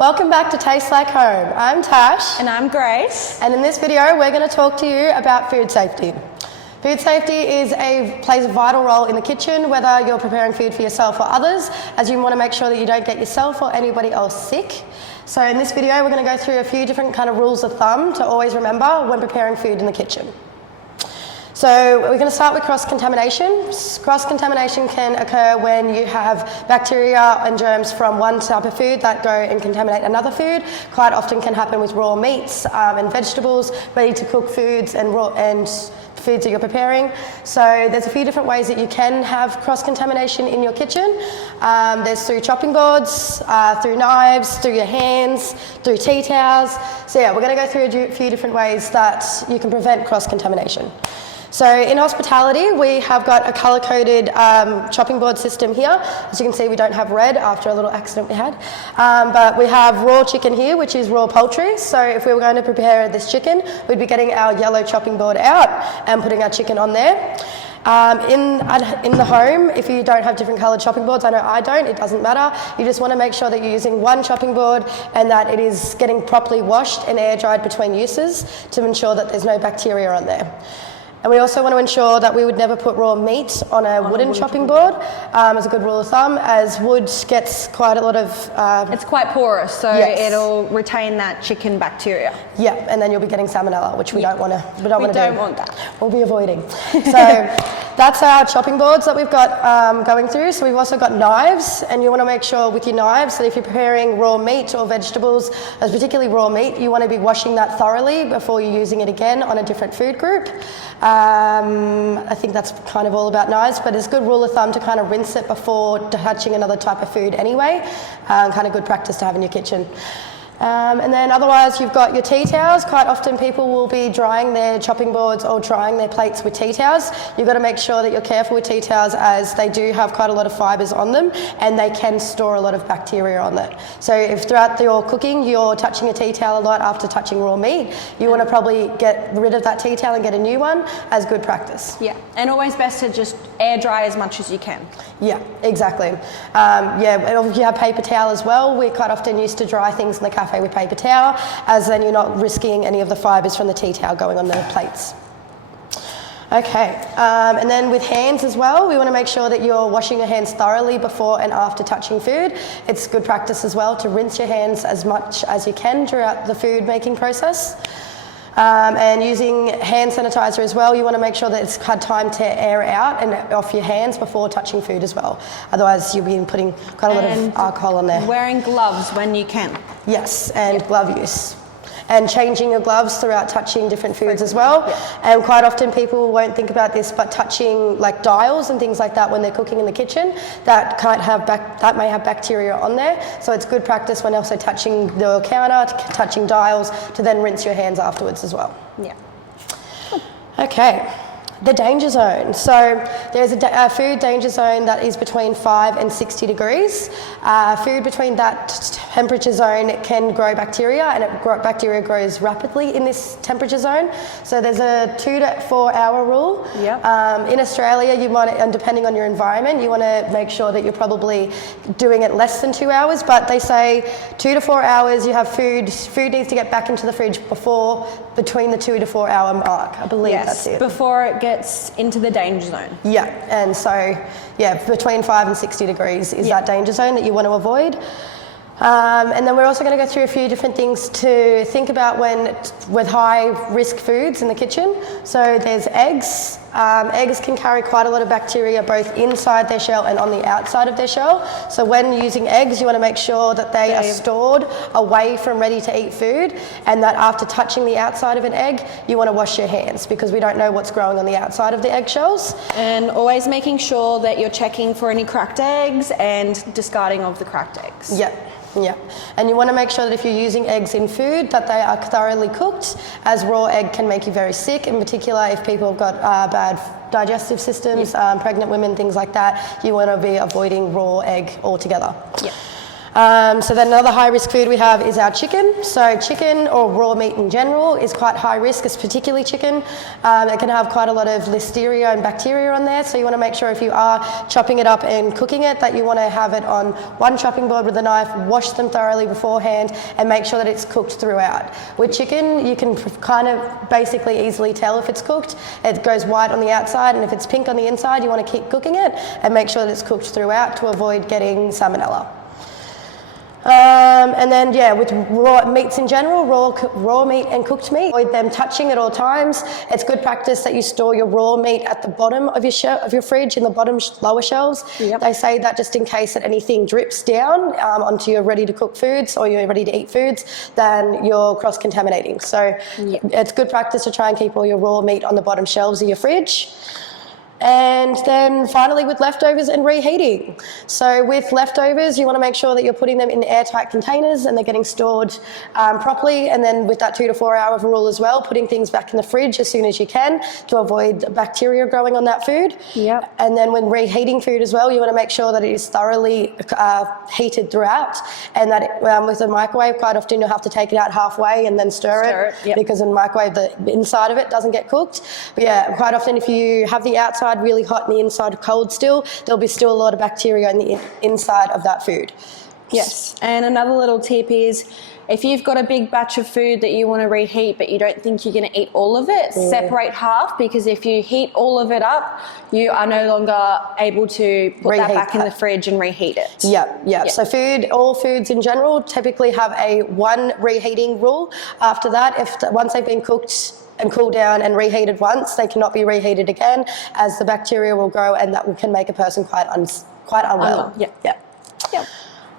Welcome back to Taste Like Home. I'm Tash. And I'm Grace. And in this video, we're going to talk to you about food safety. Food safety plays a vital role in the kitchen, whether you're preparing food for yourself or others, as you want to make sure that you don't get yourself or anybody else sick. So in this video, we're going to go through a few different kind of rules of thumb to always remember when preparing food in the kitchen. So we're going to start with cross-contamination. Cross-contamination can occur when you have bacteria and germs from one type of food that go and contaminate another food. Quite often can happen with raw meats and vegetables, ready-to-cook foods and foods that you're preparing. So there's a few different ways that you can have cross-contamination in your kitchen. There's through chopping boards, through knives, through your hands, through tea towels. So yeah, we're going to go through a few different ways that you can prevent cross-contamination. So in hospitality, we have got a colour-coded chopping board system here. As you can see, we don't have red after a little accident we had. But we have raw chicken here, which is raw poultry. So if we were going to prepare this chicken, we'd be getting our yellow chopping board out and putting our chicken on there. In the home, if you don't have different coloured chopping boards, I know I don't, it doesn't matter. You just want to make sure that you're using one chopping board and that it is getting properly washed and air dried between uses to ensure that there's no bacteria on there. And we also want to ensure that we would never put raw meat on a wooden chopping board, as a good rule of thumb, as wood gets quite a lot of... it's quite porous, so yes. It'll retain that chicken bacteria. Yeah, and then you'll be getting salmonella, which we don't want to do. We don't want that. We'll be avoiding. So that's our chopping boards that we've got going through. So we've also got knives, and you want to make sure with your knives that if you're preparing raw meat or vegetables, as particularly raw meat, you want to be washing that thoroughly before you're using it again on a different food group. I think that's kind of all about knives, but it's a good rule of thumb to kind of rinse it before touching another type of food anyway. Kind of good practice to have in your kitchen. And then otherwise you've got your tea towels. Quite often people will be drying their chopping boards or drying their plates with tea towels. You've got to make sure that you're careful with tea towels as they do have quite a lot of fibres on them and they can store a lot of bacteria on it. So if throughout your cooking you're touching a tea towel a lot after touching raw meat, you want to probably get rid of that tea towel and get a new one as good practice. Yeah, and always best to just air dry as much as you can. Yeah, exactly. If you have paper towel as well, we quite often used to dry things in the cafe with paper towel, as then you're not risking any of the fibres from the tea towel going on the plates. Okay, and then with hands as well, we want to make sure that you're washing your hands thoroughly before and after touching food. It's good practice as well to rinse your hands as much as you can throughout the food making process. And using hand sanitizer as well, you want to make sure that it's had time to air out and off your hands before touching food as well. Otherwise, you'll be putting quite a lot of alcohol on there. Wearing gloves when you can. Yes, and glove use. And changing your gloves throughout touching different foods as well. Yeah. And quite often people won't think about this, but touching like dials and things like that when they're cooking in the kitchen, that may have bacteria on there. So it's good practice when also touching the counter, touching dials, to then rinse your hands afterwards as well. Yeah. Okay. The danger zone. So there's a food danger zone that is between 5 and 60 degrees. Food between that temperature zone can grow bacteria, and bacteria grows rapidly in this temperature zone. So there's a 2 to 4 hour rule. Yep. In Australia, you want to, and depending on your environment, you want to make sure that you're probably doing it less than 2 hours, but they say 2 to 4 hours you have food. Food needs to get back into the fridge between the 2 to 4 hour mark. I believe that's it. Before it gets into the danger zone. Yeah, and so, between 5 and 60 degrees is that danger zone that you want to avoid. And then we're also going to go through a few different things to think about with high risk foods in the kitchen. So there's eggs. Eggs can carry quite a lot of bacteria both inside their shell and on the outside of their shell. So when using eggs, you want to make sure that they are stored away from ready to eat food, and that after touching the outside of an egg, you want to wash your hands because we don't know what's growing on the outside of the eggshells. And always making sure that you're checking for any cracked eggs and discarding of the cracked eggs. Yeah, and you want to make sure that if you're using eggs in food that they are thoroughly cooked, as raw egg can make you very sick, in particular if people have got bad digestive systems, pregnant women, things like that. You want to be avoiding raw egg altogether. Yeah. So then another high-risk food we have is our chicken. So chicken or raw meat in general is quite high risk, it's particularly chicken. It can have quite a lot of listeria and bacteria on there, so you want to make sure if you are chopping it up and cooking it that you want to have it on one chopping board with a knife, wash them thoroughly beforehand and make sure that it's cooked throughout. With chicken, you can kind of basically easily tell if it's cooked. It goes white on the outside, and if it's pink on the inside, you want to keep cooking it and make sure that it's cooked throughout to avoid getting salmonella. And then, yeah, with raw meats in general, raw meat and cooked meat, avoid them touching at all times. It's good practice that you store your raw meat at the bottom of your fridge, in the bottom lower shelves. Yep. They say that just in case that anything drips down onto your ready-to-cook foods or your ready-to-eat foods, then you're cross-contaminating. So it's good practice to try and keep all your raw meat on the bottom shelves of your fridge. And then finally with leftovers and reheating. So with leftovers, you want to make sure that you're putting them in airtight containers and they're getting stored properly. And then with that 2 to 4 hour rule as well, putting things back in the fridge as soon as you can to avoid bacteria growing on that food. Yep. And then when reheating food as well, you want to make sure that it is thoroughly heated throughout, and that with the microwave, quite often you'll have to take it out halfway and then stir it. Yep. Because in the microwave, the inside of it doesn't get cooked. But yeah, quite often if you have the outside really hot and the inside cold still, there'll be still a lot of bacteria in the inside of that food. Yes, and another little tip is if you've got a big batch of food that you want to reheat but you don't think you're going to eat all of it, separate half, because if you heat all of it up, you are no longer able to put that back in the fridge and reheat it. Yeah. So all foods in general typically have a 1 reheating rule. After that, once they've been cooked and cooled down and reheated once, they cannot be reheated again, as the bacteria will grow and that can make a person quite unwell. Yeah.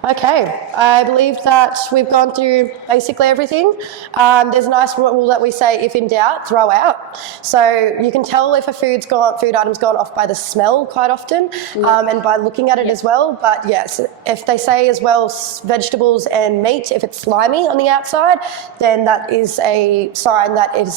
Okay, I believe that we've gone through basically everything. There's a nice rule that we say, if in doubt, throw out. So you can tell if a food item's gone off by the smell quite often, and by looking at it as well. But yes, if they say as well vegetables and meat, if it's slimy on the outside, then that is a sign that it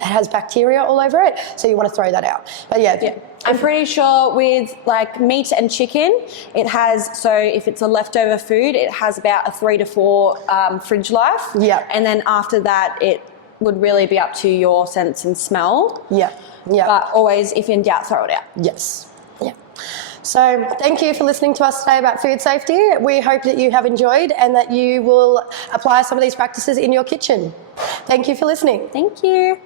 has bacteria all over it. So you want to throw that out. But yeah. I'm pretty sure with like meat and chicken, it has, so if it's a leftover food, it has about a 3 to 4 fridge life. Yeah. And then after that, it would really be up to your sense and smell. Yeah. But always, if in doubt, throw it out. Yes. Yeah. So thank you for listening to us today about food safety. We hope that you have enjoyed and that you will apply some of these practices in your kitchen. Thank you for listening. Thank you.